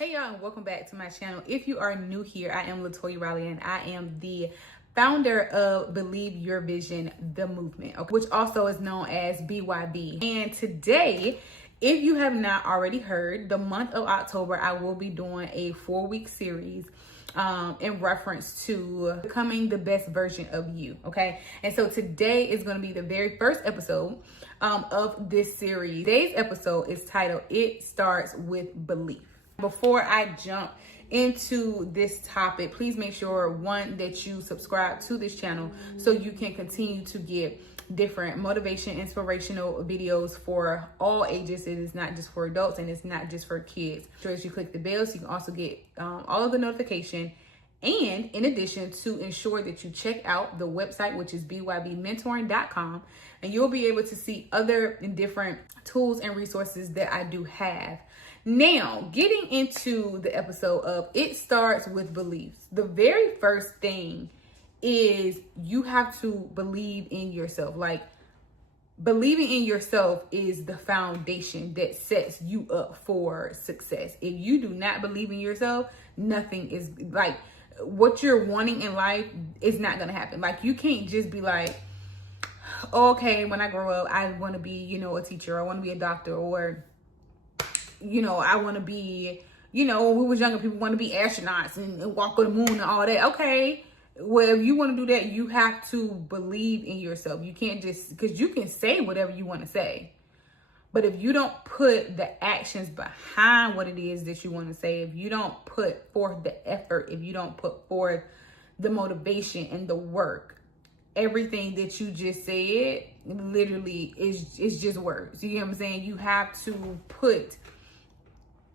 Hey y'all, and welcome back to my channel. If you are new here, I am Latoya Riley and I am the founder of Believe Your Vision, the movement, which also is known as B.Y.V. And today, if you have not already heard, the month of October, I will be doing a 4-week series in reference to becoming the best version of you, okay? And so today is going to be the very first episode of this series. Today's episode is titled, It Starts With Belief. Before I jump into this topic, please make sure, one, that you subscribe to this channel so you can continue to get different motivation, inspirational videos for all ages. It is not just for adults and it's not just for kids. So as you click the bell, so you can also get all of the notification. And in addition, to ensure that you check out the website, which is byvmentoring.com, and you'll be able to see other different tools and resources that I do have. Now, getting into the episode of It Starts With Beliefs. The very first thing is you have to believe in yourself. Like, believing in yourself is the foundation that sets you up for success. If you do not believe in yourself, nothing is, like, what you're wanting in life is not going to happen. Like, you can't just be like, okay, when I grow up, I want to be, a teacher. I want to be a doctor, or I want to be, when we was younger, people want to be astronauts and walk on the moon and all that. Okay. Well, if you want to do that, you have to believe in yourself. You can't just, because you can say whatever you want to say. But if you don't put the actions behind what it is that you want to say, if you don't put forth the effort, if you don't put forth the motivation and the work, everything that you just said literally is just words. You know what I'm saying? You have to put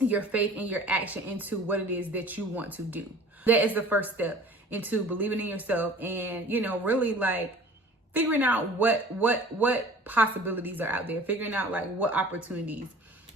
your faith and your action into what it is that you want to do. That is the first step into believing in yourself and, really like figuring out what possibilities are out there, figuring out like what opportunities,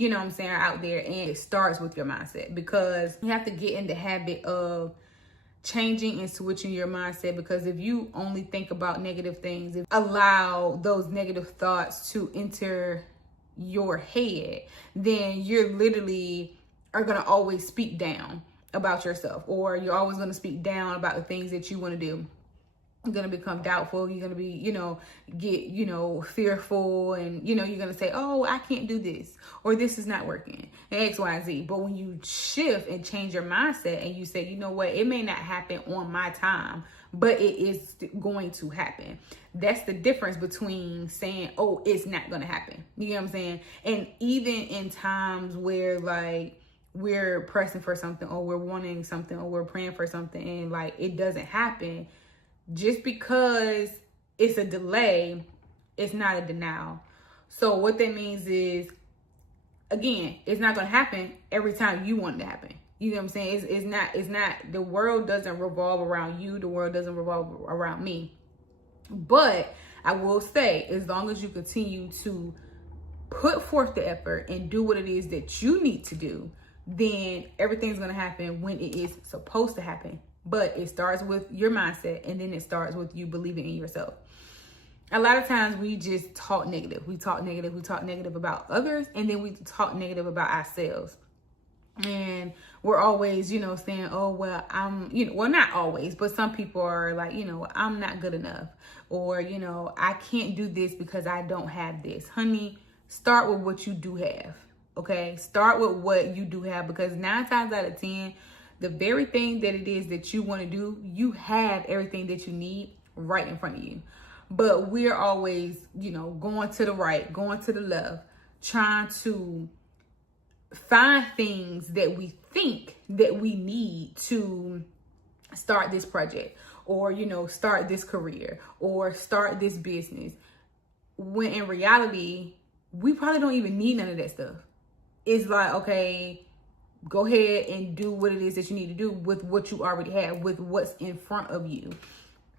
are out there. And it starts with your mindset, because you have to get in the habit of changing and switching your mindset. Because if you only think about negative things, if allow those negative thoughts to enter your head, then you're literally are going to always speak down about yourself, or you're always going to speak down about the things that you want to do. You're going to become doubtful. You're going to be, get, fearful, and, you're going to say, oh, I can't do this, or this is not working, and X, Y, and Z. But when you shift and change your mindset and you say, you know what, it may not happen on my time, but it is going to happen. That's the difference between saying, oh, it's not going to happen. You know what I'm saying? And even in times where like we're pressing for something, or we're wanting something, or we're praying for something, and like it doesn't happen, just because it's a delay, it's not a denial. So what that means is, again, it's not going to happen every time you want it to happen. You know what I'm saying? It's not, the world doesn't revolve around you. The world doesn't revolve around me. But I will say, as long as you continue to put forth the effort and do what it is that you need to do, then everything's going to happen when it is supposed to happen. But it starts with your mindset, and then it starts with you believing in yourself. A lot of times we just talk negative. We talk negative about others, and then we talk negative about ourselves. And we're always, saying, oh, well, I'm, well, not always, but some people are like, I'm not good enough, or, I can't do this because I don't have this. Honey, start with what you do have. Okay. Start with what you do have, because 9 times out of 10, the very thing that it is that you want to do, you have everything that you need right in front of you. But we're always, going to the right, going to the left, trying to find things that we think that we need to start this project, or, start this career, or start this business. When in reality, we probably don't even need none of that stuff. It's like, okay, go ahead and do what it is that you need to do with what you already have, with what's in front of you.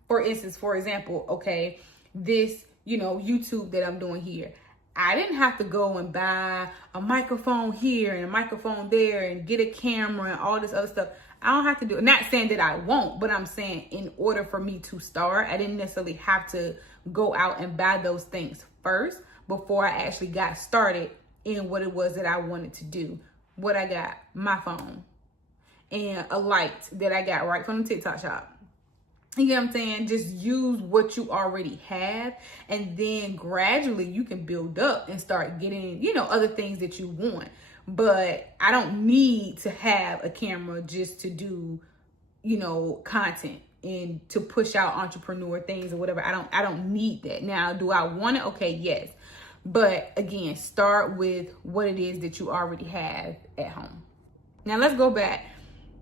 For instance, for example, okay, this, YouTube that I'm doing here, I didn't have to go and buy a microphone here and a microphone there and get a camera and all this other stuff. I don't have to do it. Not saying that I won't, but I'm saying in order for me to start, I didn't necessarily have to go out and buy those things first before I actually got started in what it was that I wanted to do. what I got? My phone and a light that I got right from the TikTok shop. You get what I'm saying? Just use what you already have, and then gradually you can build up and start getting, other things that you want. But I don't need to have a camera just to do, content and to push out entrepreneur things or whatever. I don't need that. Now, do I want it? Okay, yes. But again, start with what it is that you already have at home. Now let's go back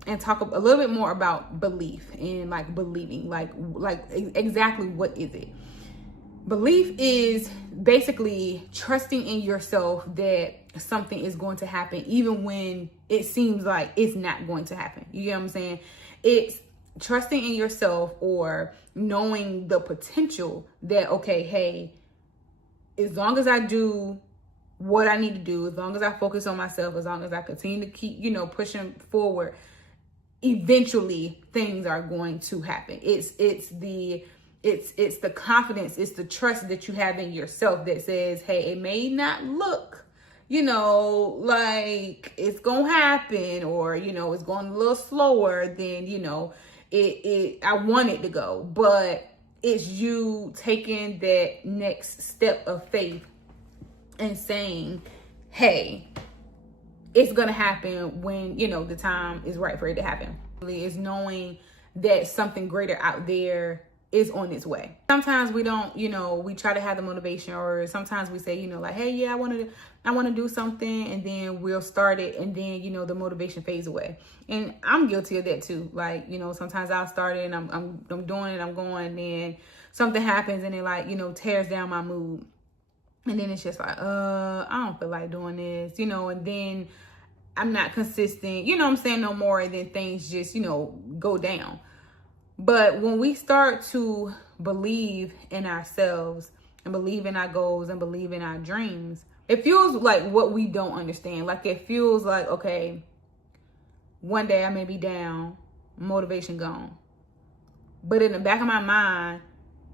and talk a little bit more about belief and like believing, like exactly what is it? Belief is basically trusting in yourself that something is going to happen, even when it seems like it's not going to happen. You get what I'm saying? It's trusting in yourself or knowing the potential that, okay, hey, as long as I do what I need to do, as long as I focus on myself, as long as I continue to keep, pushing forward, eventually things are going to happen. It's the confidence, it's the trust that you have in yourself that says, hey, it may not look, like it's gonna happen, or it's going a little slower than I want it to go, but it's you taking that next step of faith and saying, hey, it's going to happen when, the time is right for it to happen. It's knowing that something greater out there is on its way. Sometimes we don't, we try to have the motivation, or sometimes we say, like, hey, yeah, I want to do something, and then we'll start it, and then, the motivation fades away. And I'm guilty of that too. Like, sometimes I'll start it and I'm doing it, I'm going, and something happens and it like, tears down my mood. And then it's just like, I don't feel like doing this, and then I'm not consistent, no more. And then things just, go down. But when we start to believe in ourselves and believe in our goals and believe in our dreams, it feels like what we don't understand. Like it feels like, okay, one day I may be down, motivation gone. But in the back of my mind,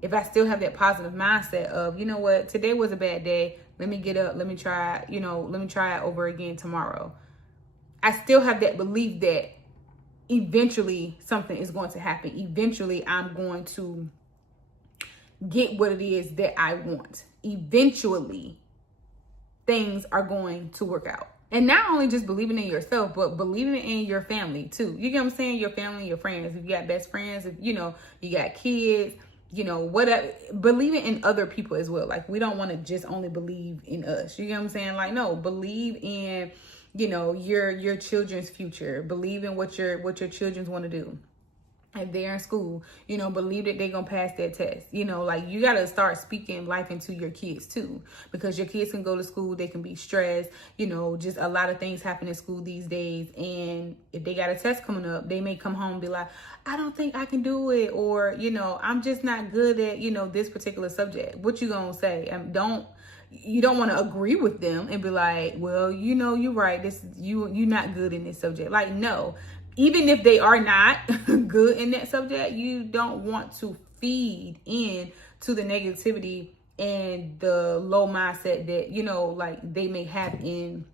if I still have that positive mindset of, what, today was a bad day. Let me get up. Let me try, let me try it over again tomorrow. I still have that belief that eventually something is going to happen. Eventually I'm going to get what it is that I want. Eventually things are going to work out. And not only just believing in yourself, but believing in your family too. You get what I'm saying? Your family, your friends. If you got best friends, if you got kids, whatever, believing in other people as well. Like we don't want to just only believe in us. You get what I'm saying? Like, no, believe in, your children's future. Believe in what your children want to do. If they're in school, believe that they're going to pass that test. Like you got to start speaking life into your kids too, because your kids can go to school. They can be stressed, just a lot of things happen in school these days. And if they got a test coming up, they may come home and be like, I don't think I can do it. Or, I'm just not good at, this particular subject. What you going to say? You don't want to agree with them and be like, well, you're right. You're not good in this subject. Like, no. Even if they are not good in that subject, you don't want to feed in to the negativity and the low mindset that, like they may have in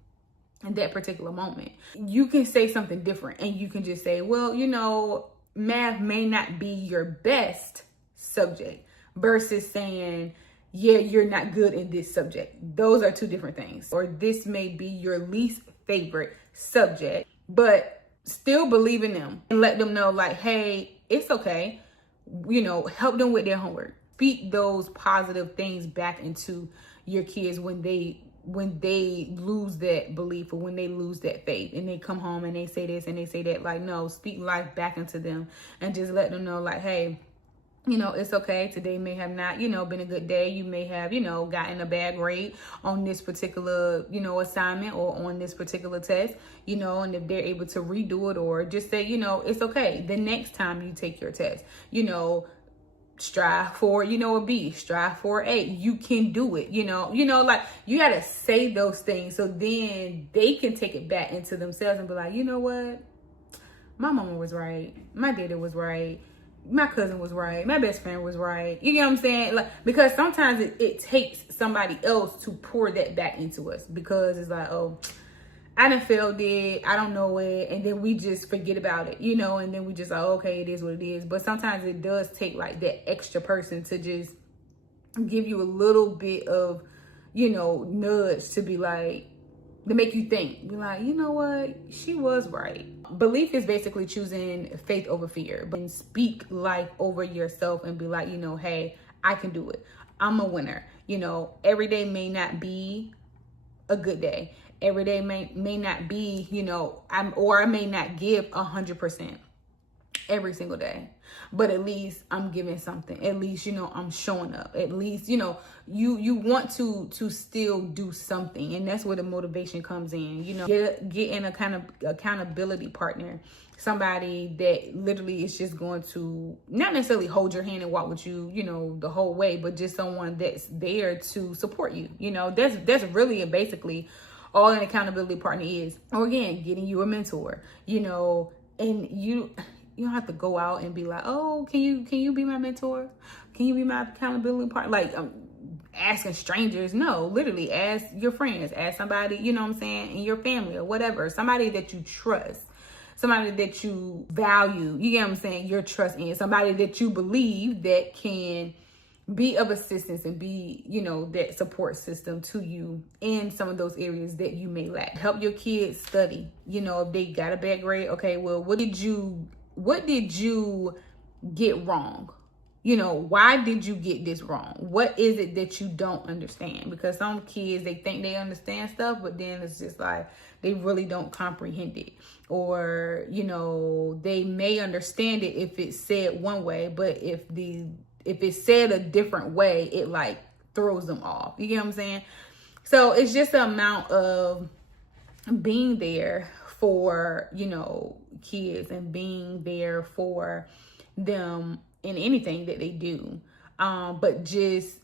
that particular moment. You can say something different and you can just say, well, math may not be your best subject versus saying, yeah, you're not good in this subject. Those are two different things. Or this may be your least favorite subject, but still believe in them and let them know like, hey, it's okay. Help them with their homework. Speak those positive things back into your kids when they lose that belief or when they lose that faith and they come home and they say this and they say that. Like, no, speak life back into them and just let them know like, hey, it's okay. Today may have not, been a good day. You may have, gotten a bad grade on this particular, assignment or on this particular test, and if they're able to redo it or just say, it's okay. The next time you take your test, strive for, a B, strive for A. You can do it, like you got to say those things so then they can take it back into themselves and be like, you know what? My mama was right. My daddy was right. My cousin was right. My best friend was right. You know what I'm saying? Like, because sometimes it takes somebody else to pour that back into us because it's like, oh, I done failed it, I don't know it, and then we just forget about it, you know, and then we just like, okay, it is what it is. But sometimes it does take like that extra person to just give you a little bit of, you know, nudge to be like, to make you think, be like, you know what, she was right. Belief is basically choosing faith over fear, but speak life over yourself and be like, you know, hey, I can do it. I'm a winner. You know, every day may not be a good day. Every day may not be, you know, I may not give 100% every single day, but at least I'm giving something. At least, you know, I'm showing up. At least, you know, you want to still do something, and that's where the motivation comes in. You know, get in a kind of accountability partner, somebody that literally is just going to not necessarily hold your hand and walk with you, you know, the whole way, but just someone that's there to support you. You know, that's really basically all an accountability partner is. Or again, getting you a mentor, you know, and you don't have to go out and be like, oh, can you be my mentor? Can you be my accountability partner? Like asking strangers. No, literally ask your friends, ask somebody, you know what I'm saying, in your family or whatever, somebody that you trust, somebody that you value, you get what I'm saying, your trust in, somebody that you believe that can be of assistance and be, you know, that support system to you in some of those areas that you may lack. Help your kids study. You know, if they got a bad grade, okay, well, what did you get wrong? You know, why did you get this wrong? What is it that you don't understand? Because some kids, they think they understand stuff, but then it's just like they really don't comprehend it. Or, you know, they may understand it if it's said one way, but if it's said a different way, it like throws them off. You get what I'm saying? So it's just the amount of being there for, you know, kids and being there for them in anything that they do. But just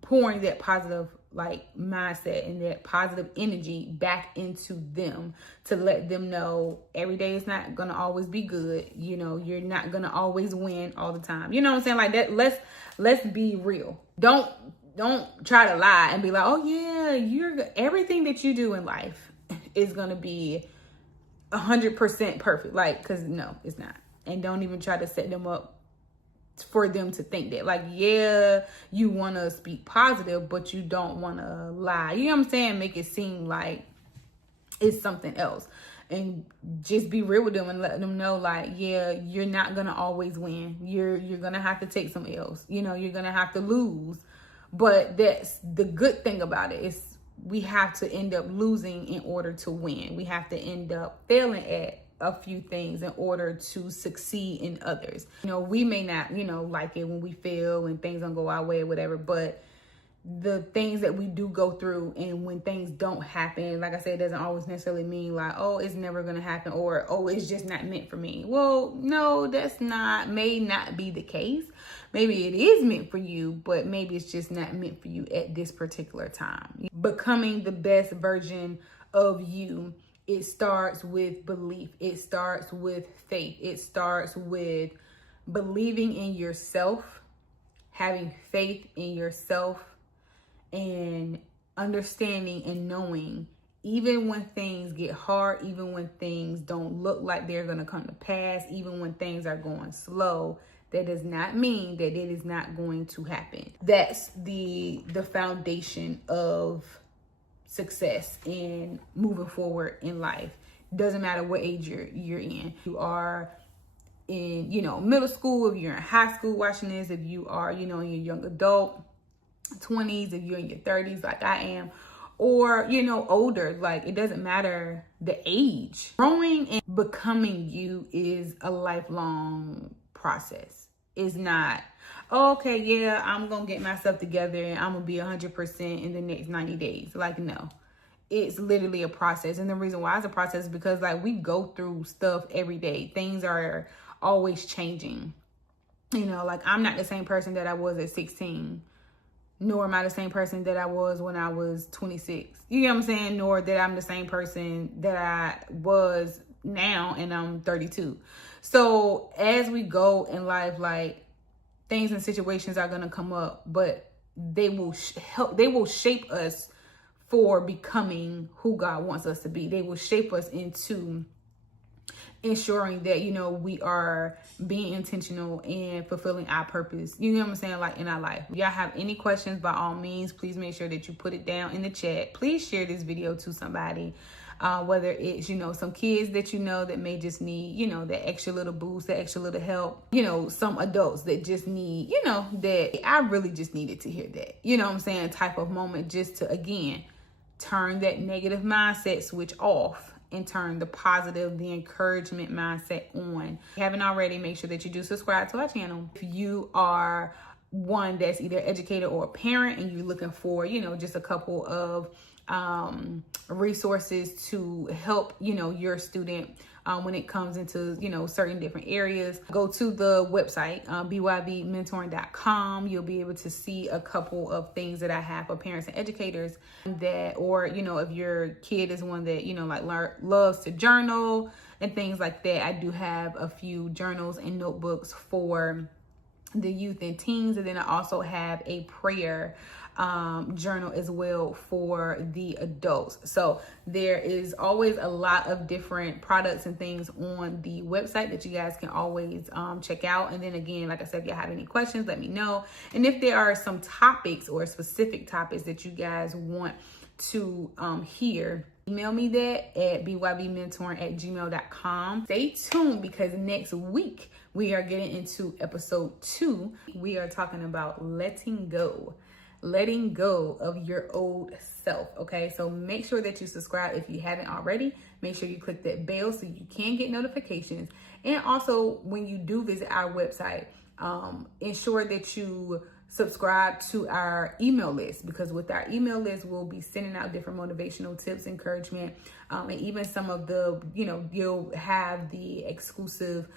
pouring that positive like mindset and that positive energy back into them to let them know every day is not gonna always be good. You know, you're not gonna always win all the time. You know what I'm saying? Like that, let's be real. Don't try to lie and be like, oh yeah, everything that you do in life is gonna be 100% perfect. Like, cause no, it's not. And don't even try to set them up for them to think that. Like, yeah, you want to speak positive, but you don't want to lie. You know what I'm saying? Make it seem like it's something else. And just be real with them and let them know, like, yeah, you're not going to always win. You're going to have to take some L's. You know, you're going to have to lose. But that's the good thing about it is we have to end up losing in order to win. We have to end up failing at a few things in order to succeed in others. You know, we may not, you know, like it when we fail and things don't go our way or whatever, but the things that we do go through and when things don't happen, like I said, it doesn't always necessarily mean like, oh, it's never going to happen or, oh, it's just not meant for me. Well, no, may not be the case. Maybe it is meant for you, but maybe it's just not meant for you at this particular time. Becoming the best version of you, it starts with belief. It starts with faith. It starts with believing in yourself, having faith in yourself, and understanding and knowing even when things get hard, even when things don't look like they're going to come to pass, even when things are going slow, that does not mean that it is not going to happen. That's the foundation of success in moving forward in life. Doesn't matter what age you're in. You are in, you know, middle school, if you're in high school watching this, if you are, you know, in your young adult 20s, if you're in your 30s like I am, or, you know, older, like it doesn't matter the age. Growing and becoming you is a lifelong process. It's not, okay, yeah, I'm going to get myself together and I'm going to be 100% in the next 90 days. Like, no, it's literally a process. And the reason why it's a process is because like we go through stuff every day. Things are always changing. You know, like I'm not the same person that I was at 16, nor am I the same person that I was when I was 26. You know what I'm saying? Nor that I'm the same person that I was now and I'm 32. So as we go in life, like things and situations are going to come up, but they will shape us for becoming who God wants us to be. They will shape us into ensuring that, you know, we are being intentional and fulfilling our purpose. You know what I'm saying? Like in our life. If y'all have any questions, by all means, please make sure that you put it down in the chat. Please share this video to somebody. Whether it's, you know, some kids that you know that may just need, you know, that extra little boost, that extra little help, you know, some adults that just need, you know, that I really just needed to hear that, you know what I'm saying, type of moment, just to, again, turn that negative mindset switch off and turn the positive, the encouragement mindset on. If you haven't already, make sure that you do subscribe to our channel. If you are one that's either educated or a parent and you're looking for, you know, just a couple of resources to help, you know, your student when it comes into, you know, certain different areas, go to the website, B.Y.V mentoring.com. You'll be able to see a couple of things that I have for parents and educators that, or, you know, if your kid is one that, you know, like loves to journal and things like that, I do have a few journals and notebooks for the youth and teens. And then I also have a prayer journal as well for the adults. So there is always a lot of different products and things on the website that you guys can always check out. And then again, like I said, if you have any questions, let me know. And if there are some topics or specific topics that you guys want to hear, email me that at byvmentoring@gmail.com. Stay tuned, because next week we are getting into episode 2. We are talking about letting go of your old self. Okay, so make sure that you subscribe if you haven't already. Make sure you click that bell so you can get notifications. And also, when you do visit our website, ensure that you subscribe to our email list, because with our email list, we'll be sending out different motivational tips, encouragement, and even some of the, you know, you'll have the exclusive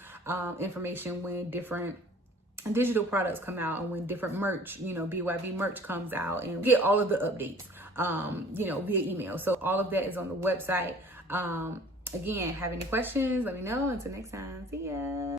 information when different digital products come out and when different merch, you know, B.Y.V merch comes out, and get all of the updates, you know, via email. So all of that is on the website. Again, have any questions, let me know. Until next time, see ya.